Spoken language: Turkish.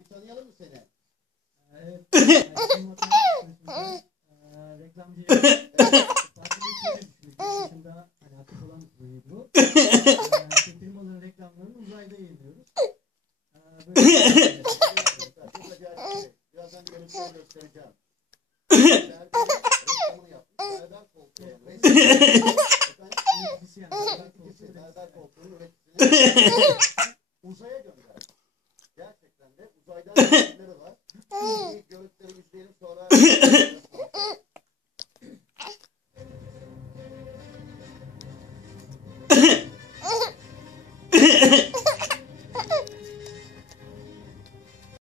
Bir tanıyalım mı seni? Evet. Reklamcı. Dışında hani aktif olan bu. Firmaların reklamlarını uzayda yayınlıyoruz. Birazdan görüntüleri göstereceğim. Reklamını yaptık. Serdar Koltuğu'nun resmi. Serdar Koltuğu'nun üreticisini